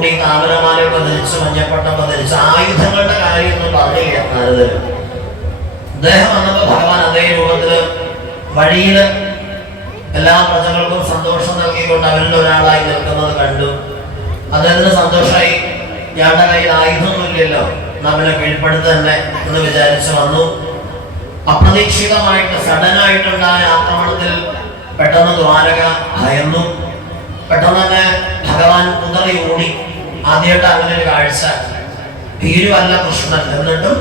കൂടി താമരമാലയൊക്കെ ധരിച്ച് മഞ്ഞപ്പട്ടൊക്കെ ധരിച്ച് ആയുധങ്ങളുടെ കാര്യമൊന്നും പറഞ്ഞില്ല നാരദന്. അദ്ദേഹം വന്നപ്പോൾ ഭഗവാൻ അതേ രൂപത്തില് വഴിയില് എല്ലാ പ്രജകൾക്കും സന്തോഷം നൽകിക്കൊണ്ട് അവരിൽ ഒരാളായി നിൽക്കുന്നത് കണ്ടു. അദ്ദേഹത്തിന് സന്തോഷമായി. ഇയാളുടെ കയ്യിൽ ആയുധമൊന്നുമില്ലല്ലോ, നമ്മളെ കീഴ്പ്പെടുത്ത് തന്നെ എന്ന് വിചാരിച്ച് വന്നു. അപ്രതീക്ഷിതമായിട്ട് സഡനായിട്ടുണ്ടായ ആക്രമണത്തിൽ പെട്ടെന്ന് ദ്വാരക ഭയന്നു. പെട്ടെന്ന് തന്നെ ഭഗവാൻ കുതറി ഓടി. ആദ്യമായിട്ട് അങ്ങനെ ഒരു കാഴ്ച. ഭീരുവല്ല കൃഷ്ണൻ, എന്നിട്ടും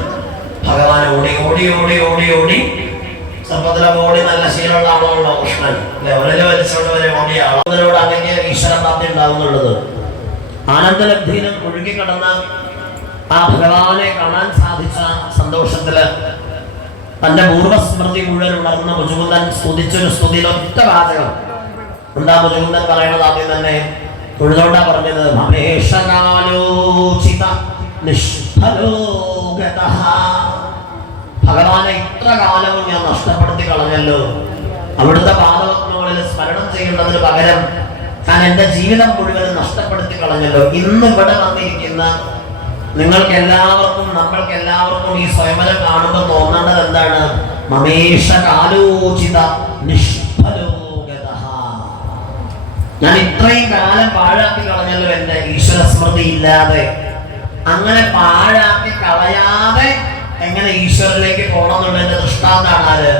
ഭഗവാൻ ഓടി ഓടി ഓടി ഓടി ഓടി. ചെറുപ്പത്തിലൊക്കെ ഓടി നല്ല ശീലമുള്ള ആളാണല്ലോ കൃഷ്ണൻ, അല്ലെ? ഒരല് വലിച്ചോണ്ട് വരെ ഓടിയ ആളോട് അങ്ങനെ ഈശ്വരപ്രാപ്തി ഉണ്ടാവുന്നുള്ളത്. ആനന്ദലബ്ധിയിലും ഒഴുകിക്കടന്ന ആ ഭഗവാനെ കാണാൻ സാധിച്ച സന്തോഷത്തില് തന്റെ പൂർവ്വസ്മൃതി മുഴുവൻ ഉണർന്ന മുചുകുന്ദൻ സ്തുതിച്ചൊരു സ്തുതിയിൽ ഒറ്റ വാചകം എന്താ മുചുകുന്ദൻ പറയണത്? ആദ്യം തന്നെ തൊഴുതോണ്ടാ പറഞ്ഞത്, മഹേഷകാലോചിത നിഷ്ഫലോഗതഃ. ഭഗവാനെ ഇത്ര കാലവും ഞാൻ നഷ്ടപ്പെടുത്തി കളഞ്ഞല്ലോ. അവിടുത്തെ പാദപത്മങ്ങളിൽ സ്മരണം ചെയ്യുന്നതിന് പകരം ഞാൻ എന്റെ ജീവിതം മുഴുവനും നഷ്ടപ്പെടുത്തി കളഞ്ഞല്ലോ. ഇന്ന് ഇവിടെ വന്നിരിക്കുന്ന നിങ്ങൾക്ക് എല്ലാവർക്കും നമ്മൾക്ക് എല്ലാവർക്കും ഈ സ്വയംവരം കാണുമ്പോൾ തോന്നേണ്ടത് എന്താണ്? മമേഷകാലോചിത നിഷ്ഫലോഗതഃ. ഞാൻ ഇത്രയും കാലം പാഴാക്കി കളഞ്ഞല്ലോ എന്റെ ഈശ്വര സ്മൃതി ഇല്ലാതെ. അങ്ങനെ പാഴാക്കി കളയാതെ എങ്ങനെ ഈശ്വരനിലേക്ക് പോകണമെന്നുള്ളതിന്റെ ദൃഷ്ടാന്താണ് ആര്?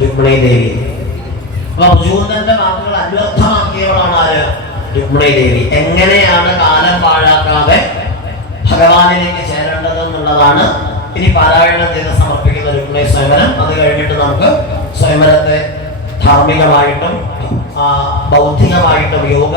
രുക്മിണി ദേവി. അപ്പൊ മുചുകുന്ദന്റെ വാക്കുകൾ അന്വർത്ഥമാക്കിയവളാണ് ആര്? രുക്മിണി ദേവി. എങ്ങനെയാണ് കാലം പാഴാക്കാതെ ഭഗവാനിലേക്ക് ചേരേണ്ടതെന്നുള്ളതാണ് ഇനി പാരായണം ചെയ്ത് സമർപ്പിക്കുന്ന രുക്മിണി സ്വയംവരം. അത് കഴിഞ്ഞിട്ട് നമുക്ക് സ്വയംവരത്തെ ധാർമ്മികമായിട്ടും ബൗദ്ധികമായിട്ടും യോഗ